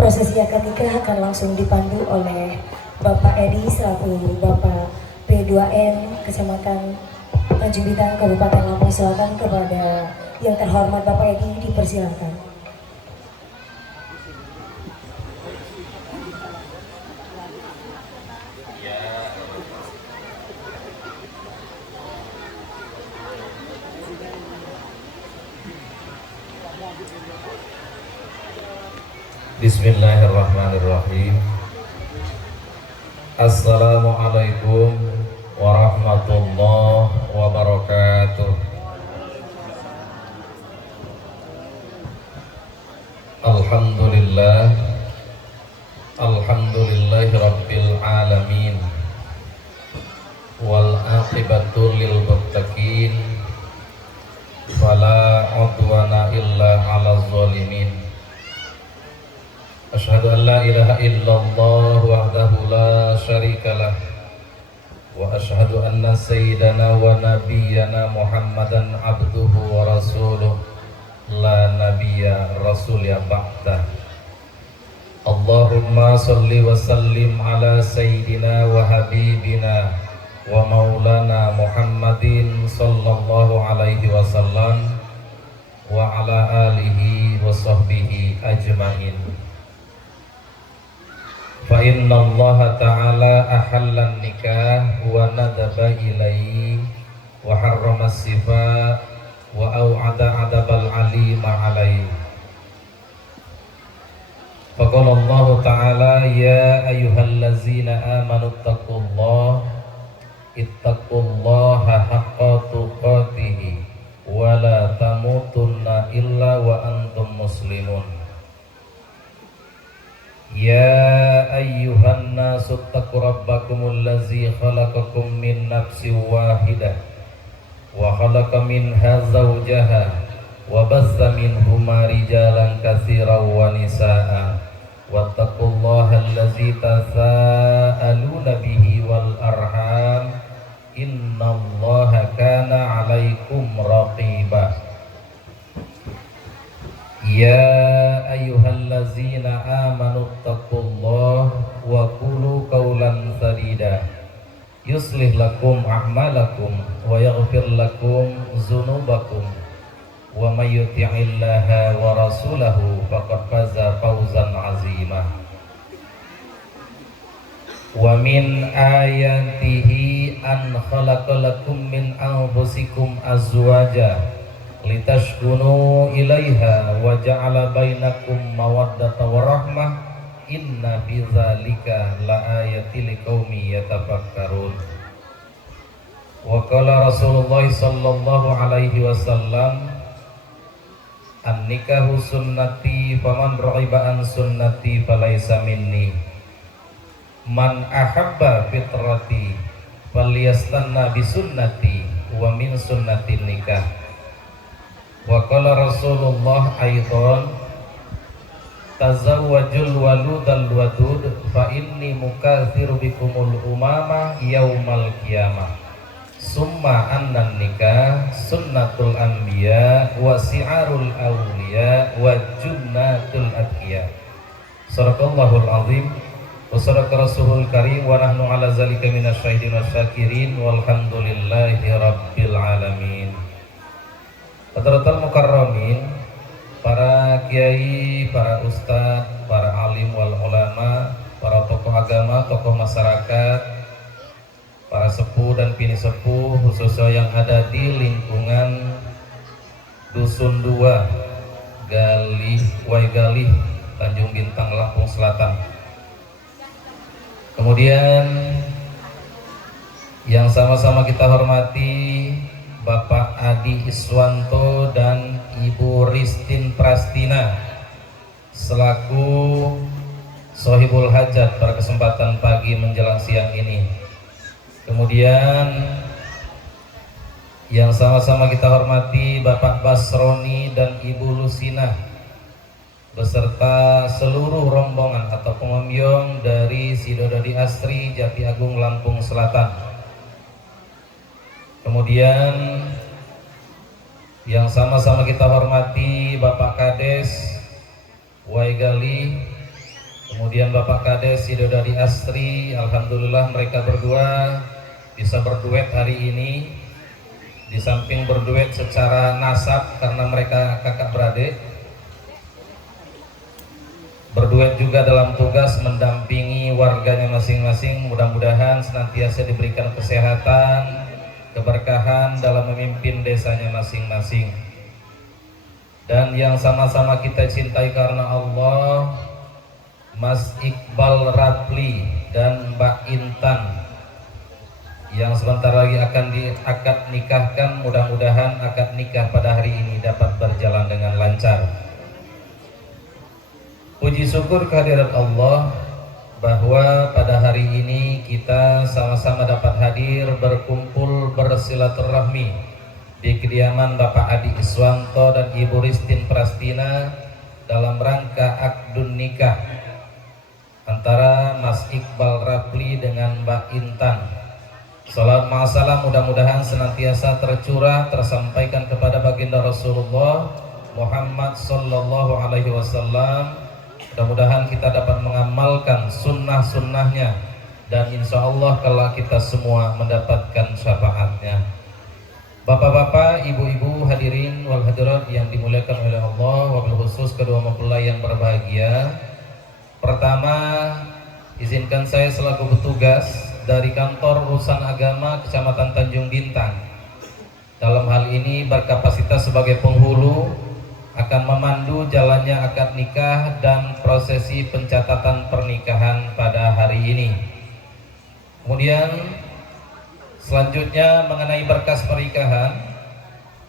Prosesi akad nikah akan langsung dipandu oleh Bapak Edi selaku Bapak P2N Kecamatan Tanjung Bintang Kabupaten Lampung Selatan. Kepada yang terhormat Bapak Edi dipersilakan. Bismillahirrahmanirrahim. Assalamualaikum warahmatullahi wabarakatuh. Alhamdulillah, alhamdulillahi rabbil alamin, wal aqibatu lil muttaqin, fala udwana illa 'alal zalimin. Asyhadu an la ilaha illallah wahdahu la syarikalah, wa asyhadu anna sayyidana wa nabiyyana Muhammadan abduhu wa rasuluh, la nabiyya rasulya ba'dah. Allahumma salli wa sallim ala sayyidina wa habibina wa maulana Muhammadin sallallahu alaihi wasallam wa ala alihi wa sahbihi ajmain. Fa inna Allah ta'ala ahalla nikah wa nadaba ilaihi wa harrama sifa wa au'ada adabal alima alaihi. Faqala Allah ta'ala ya ayyuhallazina amanu ittaqullaha haqqa tuqatihi wa la tamutunna illa wa antum muslimun. Ya ayyuhan nasu taqu rabbakumul ladzi khalaqakum min nafsin wahidah wa khalaqa minha zawjaha wa bassa minhuma rijalan katsiran wa nisaa'a wattaqullaha alladzi tasaaluna bihi wal arham innallaha kana 'alaikum raqiba. Ya ayyuhallazina amanu taqullaha wa qulu qawlan sadida yuslih lakum a'malakum wa yaghfir lakum dzunubakum wa may yuti'illaha wa rasulahu faqad faza fawzan 'azima. Wa min ayatihi an khalaqa lakum min anfusikum azwaja litashkunu ilaiha wa ja'ala bainakum mawaddata wa rahmah inna fi dzalika laayatil liqaumi yatafakkarun. Wa qala Rasulullah sallallahu alaihi wasallam an-nikahu sunnati faman raghiba an sunnati falaysa minni man ahabba fitrati falyastanna bi sunnati wa min sunnatin nikah. Wa qala Rasulullah aidan tazawwajul waludal wadud fa inni mukatsiru bikumul umama yaumal qiyamah. Summa annan nikah sunnatul anbiya wa si'arul awliya wa junnatul atqiya. Sadaqallahul azim wa sadaqa rasulul karim wa nahnu ala zalika minasyahidin wasyakirin walhamdulillahi rabbil alamin. Hadratul mukarramin, para kiai, para ustadz, para alim wal ulama, para tokoh agama, tokoh masyarakat, para sepuh dan bini sepuh khususnya yang ada di lingkungan Dusun 2 Waigalih Tanjung Bintang Lampung Selatan. Kemudian yang sama-sama kita hormati Bapak Adi Iswanto dan Ibu Ristin Prastina selaku Sohibul Hajat pada kesempatan pagi menjelang siang ini. Kemudian yang sama-sama kita hormati Bapak Basroni dan Ibu Lusina beserta seluruh rombongan atau pembimbing dari Sidodadi Asri Jati Agung Lampung Selatan. Kemudian yang sama-sama kita hormati Bapak Kades Waigali kemudian Bapak Kades Sidodadi Astri, alhamdulillah mereka berdua bisa berduet hari ini. Di samping berduet secara nasab karena mereka kakak beradik, berduet juga dalam tugas mendampingi warganya masing-masing. Mudah-mudahan senantiasa diberikan kesehatan, keberkahan dalam memimpin desanya masing-masing. Dan yang sama-sama kita cintai karena Allah, Mas Iqbal Rapli dan Mbak Intan yang sebentar lagi akan diakad nikahkan. Mudah-mudahan akad nikah pada hari ini dapat berjalan dengan lancar. Puji syukur kehadirat Allah bahwa pada hari ini kita sama-sama dapat hadir berkumpul bersilaturahmi di kediaman Bapak Adi Iswanto dan Ibu Ristin Prastina dalam rangka akdun nikah antara Mas Iqbal Rapli dengan Mbak Intan. Salam ma'asalam mudah-mudahan senantiasa tercurah tersampaikan kepada baginda Rasulullah Muhammad sallallahu alaihi wasallam. Mudah-mudahan kita dapat mengamalkan sunnah-sunnahnya dan insya Allah kalau kita semua mendapatkan syafaatnya. Bapak-bapak, ibu-ibu, hadirin wal hadirat yang dimuliakan oleh Allah, wabil khusus kedua mempelai yang berbahagia. Pertama, izinkan saya selaku petugas dari Kantor Urusan Agama Kecamatan Tanjung Bintang, dalam hal ini berkapasitas sebagai penghulu, akan memandu jalannya akad nikah dan prosesi pencatatan pernikahan pada hari ini. Kemudian selanjutnya mengenai berkas pernikahan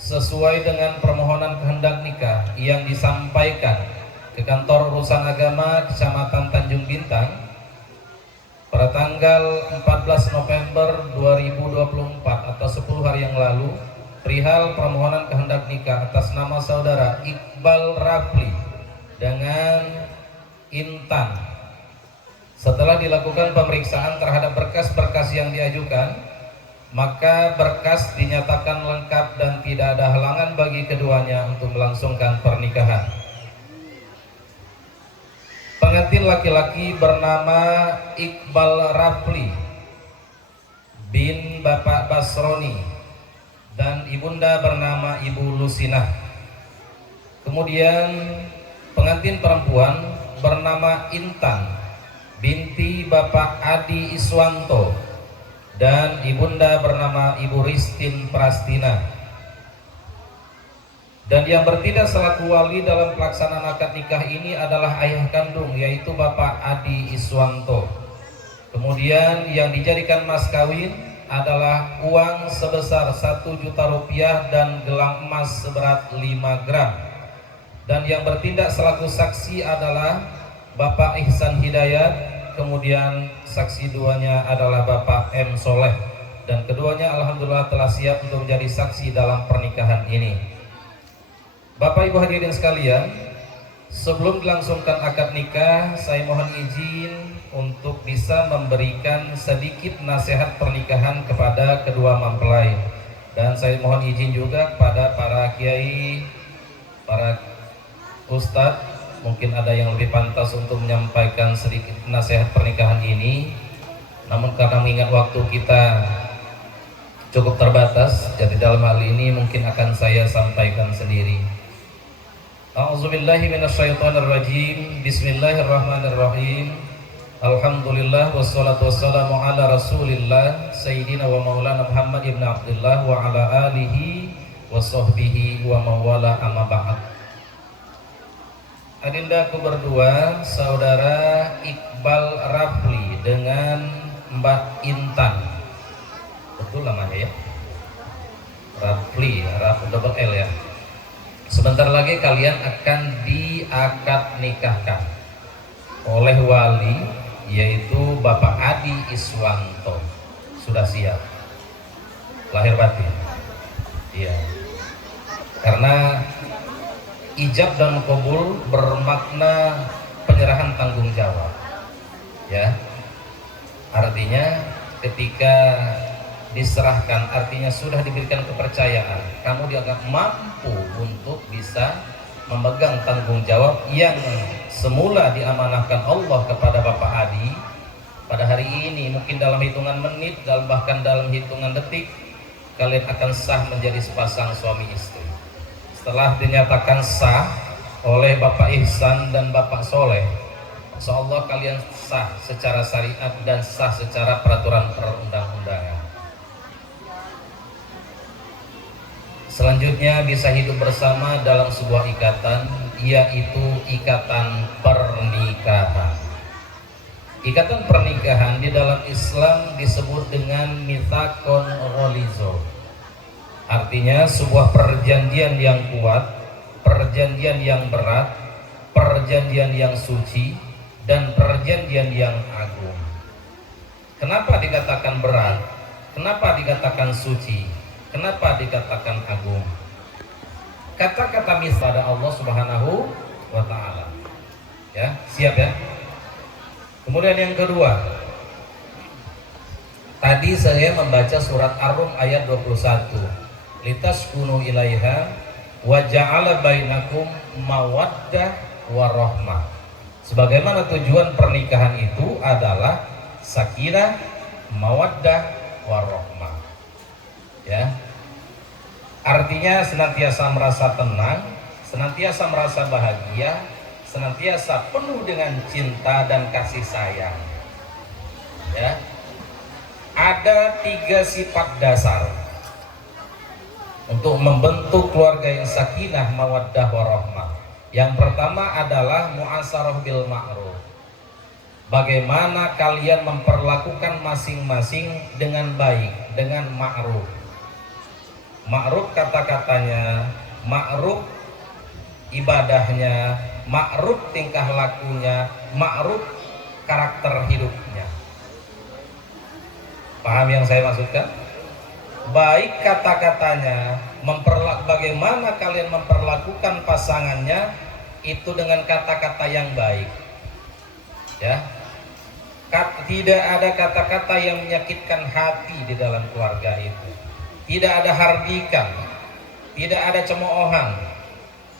sesuai dengan permohonan kehendak nikah yang disampaikan ke Kantor Urusan Agama Kecamatan Tanjung Bintang pada tanggal 14 November 2024 atau 10 hari yang lalu, perihal permohonan kehendak nikah atas nama saudara Iqbal Rapli dengan Intan. Setelah dilakukan pemeriksaan terhadap berkas-berkas yang diajukan, maka berkas dinyatakan lengkap dan tidak ada halangan bagi keduanya untuk melangsungkan pernikahan. Pengantin laki-laki bernama Iqbal Rapli bin Bapak Basroni dan ibunda bernama Ibu Lusinah. Kemudian pengantin perempuan bernama Intan binti Bapak Adi Iswanto dan ibunda bernama Ibu Ristin Prastina. Dan yang bertindak selaku wali dalam pelaksanaan akad nikah ini adalah ayah kandung, yaitu Bapak Adi Iswanto. Kemudian yang dijadikan mas kawin adalah uang sebesar 1 juta rupiah dan gelang emas seberat 5 gram. Dan yang bertindak selaku saksi adalah Bapak Ihsan Hidayat, kemudian saksi duanya adalah Bapak M. Soleh. Dan keduanya alhamdulillah telah siap untuk menjadi saksi dalam pernikahan ini. Bapak Ibu hadirin sekalian, sebelum dilangsungkan akad nikah, saya mohon izin untuk bisa memberikan sedikit nasihat pernikahan kepada kedua mempelai. Dan saya mohon izin juga kepada para kiai, para ustadz, mungkin ada yang lebih pantas untuk menyampaikan sedikit nasihat pernikahan ini. Namun karena mengingat waktu kita cukup terbatas, jadi dalam hal ini mungkin akan saya sampaikan sendiri. A'udzubillahi minasyaitonirrajim. Bismillahirrahmanirrahim. Alhamdulillah wassalatu wassalamu ala Rasulillah Sayyidina wa Maulana Muhammad ibn Abdullah wa ala alihi wa sahbihi wa mawala amma ba'd. Adindaku berdua, saudara Iqbal Rapli dengan Mbak Intan. Betul namanya ya? Rapli, double L ya. Sebentar lagi kalian akan diakad nikahkan oleh wali, yaitu Bapak Adi Iswanto. Sudah siap lahir batin. Iya. Karena ijab dan qabul bermakna penyerahan tanggung jawab. Ya. Artinya ketika diserahkan, artinya sudah diberikan kepercayaan, kamu dianggap mampu untuk bisa memegang tanggung jawab yang semula diamanahkan Allah kepada Bapak Adi, pada hari ini mungkin dalam hitungan menit, bahkan dalam hitungan detik, kalian akan sah menjadi sepasang suami istri. Setelah dinyatakan sah oleh Bapak Ihsan dan Bapak Soleh, insyaallah kalian sah secara syariat dan sah secara peraturan perundang-undangan. Selanjutnya bisa hidup bersama dalam sebuah ikatan, yaitu ikatan pernikahan. Ikatan pernikahan di dalam Islam disebut dengan mitsaqon ghalizo. Artinya sebuah perjanjian yang kuat, perjanjian yang berat, perjanjian yang suci, dan perjanjian yang agung. Kenapa dikatakan berat? Kenapa dikatakan suci? Kenapa dikatakan agung? Kata-kata pada Allah Subhanahu wa Ta'ala. Ya, siap ya? Kemudian yang kedua, tadi saya membaca surat Ar-Rum ayat 21. Litaskunu ilaiha wa ja'ala bainakum mawaddah wa rahmah. Sebagaimana tujuan pernikahan itu adalah sakinah, mawaddah wa rahmah. Ya. Artinya senantiasa merasa tenang, senantiasa merasa bahagia, senantiasa penuh dengan cinta dan kasih sayang. Ya. Ada 3 sifat dasar untuk membentuk keluarga yang sakinah, mawaddah, warahmah. Yang pertama adalah mu'asarah bil ma'ruf. Bagaimana kalian memperlakukan masing-masing dengan baik, dengan ma'ruf. Ma'ruf kata-katanya, ma'ruf ibadahnya, ma'ruf tingkah lakunya, ma'ruf karakter hidupnya. Paham yang saya maksudkan? Baik kata-katanya, bagaimana kalian memperlakukan pasangannya itu dengan kata-kata yang baik. Ya. Tidak ada kata-kata yang menyakitkan hati di dalam keluarga itu. Tidak ada hardikan, tidak ada cemoohan,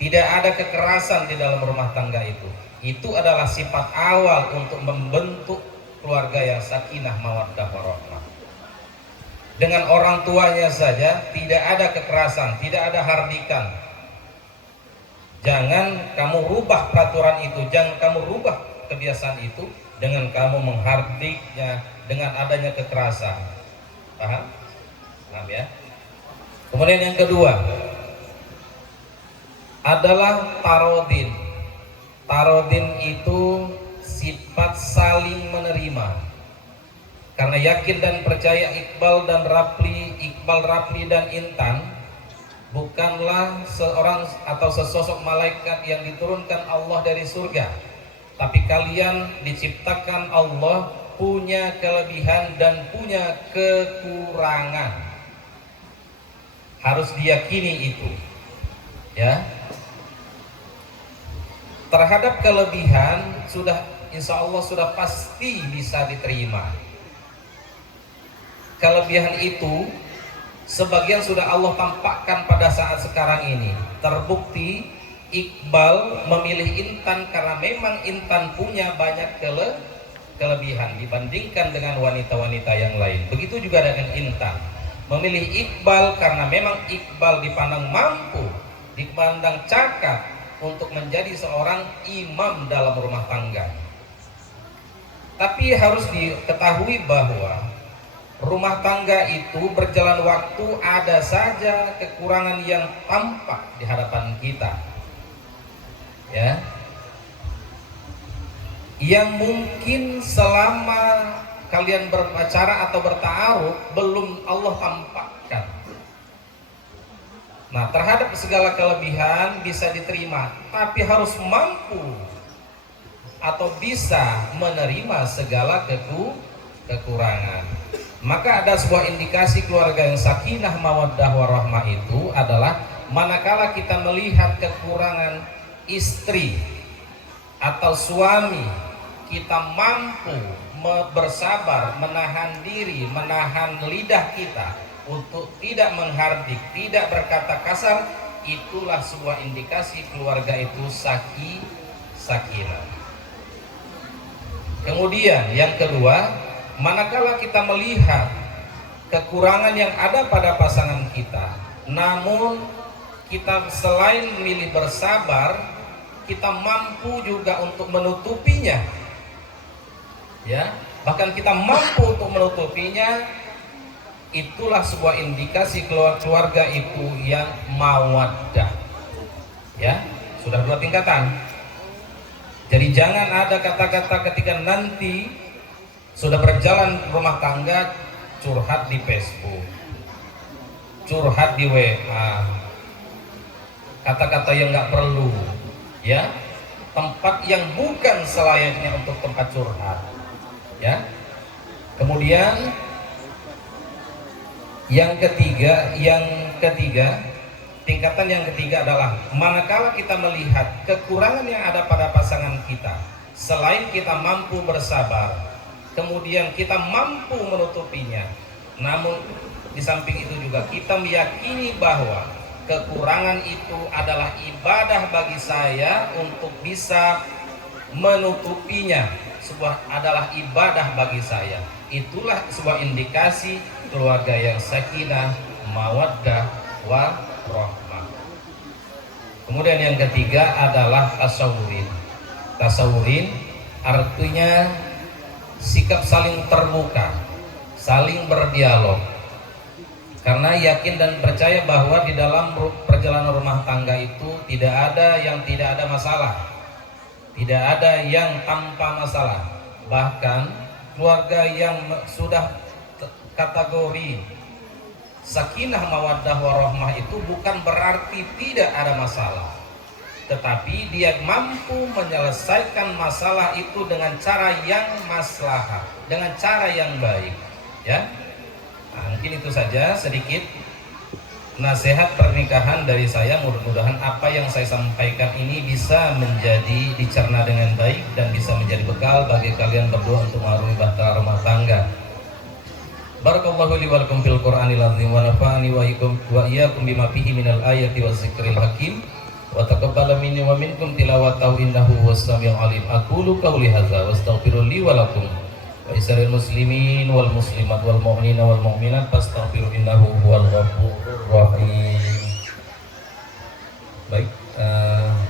tidak ada kekerasan di dalam rumah tangga itu. Itu adalah sifat awal untuk membentuk keluarga yang sakinah, mawaddah, warahmah. Dengan orang tuanya saja tidak ada kekerasan, tidak ada hardikan. Jangan kamu rubah peraturan itu, jangan kamu rubah kebiasaan itu dengan kamu menghardiknya dengan adanya kekerasan. Paham? Paham ya? Kemudian yang kedua adalah tarodin. Tarodin itu sifat saling menerima. Karena yakin dan percaya Iqbal, Rapli dan Intan bukanlah seorang atau sesosok malaikat yang diturunkan Allah dari surga, tapi kalian diciptakan Allah punya kelebihan dan punya kekurangan. Harus diyakini itu. Ya. Terhadap kelebihan sudah insya Allah sudah pasti bisa diterima. Kelebihan itu sebagian sudah Allah tampakkan pada saat sekarang ini. Terbukti Iqbal memilih Intan karena memang Intan punya banyak kelebihan dibandingkan dengan wanita-wanita yang lain. Begitu juga dengan Intan. Memilih Iqbal karena memang Iqbal dipandang mampu, dipandang cakap untuk menjadi seorang imam dalam rumah tangga. Tapi harus diketahui bahwa rumah tangga itu berjalan waktu ada saja kekurangan yang tampak di hadapan kita. Ya. Yang mungkin selama kalian berpacaran atau bertaaruf belum Allah tampakkan. Nah, terhadap segala kelebihan bisa diterima, tapi harus mampu atau bisa menerima segala kekurangan. Maka ada sebuah indikasi keluarga yang sakinah, mawaddah, warahmah itu adalah manakala kita melihat kekurangan istri atau suami, kita mampu bersabar, menahan diri, menahan lidah kita untuk tidak menghardik, tidak berkata kasar. Itulah sebuah indikasi keluarga itu sakinah. Kemudian yang kedua, manakala kita melihat kekurangan yang ada pada pasangan kita, namun kita selain memilih bersabar, kita mampu juga untuk menutupinya, ya, bahkan kita mampu untuk menutupinya, itulah sebuah indikasi keluarga itu yang mawaddah, ya. Sudah 2 tingkatan. Jadi jangan ada kata-kata ketika nanti sudah berjalan rumah tangga, curhat di Facebook, curhat di WA, kata-kata yang nggak perlu, ya, tempat yang bukan selayaknya untuk tempat curhat, ya. Kemudian yang ketiga, tingkatan yang ketiga adalah manakala kita melihat kekurangan yang ada pada pasangan kita, selain kita mampu bersabar, kemudian kita mampu menutupinya, namun di samping itu juga kita meyakini bahwa kekurangan itu adalah ibadah bagi saya untuk bisa menutupinya, adalah ibadah bagi saya. Itulah sebuah indikasi keluarga yang sakinah, mawaddah, warahmah. Kemudian yang ketiga adalah tasawurin. Tasawurin artinya sikap saling terbuka, saling berdialog. Karena yakin dan percaya bahwa di dalam perjalanan rumah tangga itu tidak ada yang tidak ada masalah, tidak ada yang tanpa masalah. Bahkan keluarga yang sudah kategori sakinah, mawaddah, warahmah itu bukan berarti tidak ada masalah, tetapi dia mampu menyelesaikan masalah itu dengan cara yang maslahah, dengan cara yang baik, ya. Nah, mungkin itu saja sedikit nasihat pernikahan dari saya. Mudah-mudahan apa yang saya sampaikan ini bisa menjadi dicerna dengan baik dan bisa menjadi bekal bagi kalian berdua untuk mengarungi bahtera rumah tangga. Barakallahu li wa lakum fil Qur'anil azim wa nafa'ani wa iyyakum bima fihi minal ayati waz zikril hakim wa taqabbala minni wa minkum tilawatahu innahu huwas samiul alim. Aqulu qawli hadza wa astaghfiru li wa lakum wa isaril muslimin wal muslimat wal mu'minina wal mu'minat fastaghfiru innahu huwal ghafurur rahim. Baik,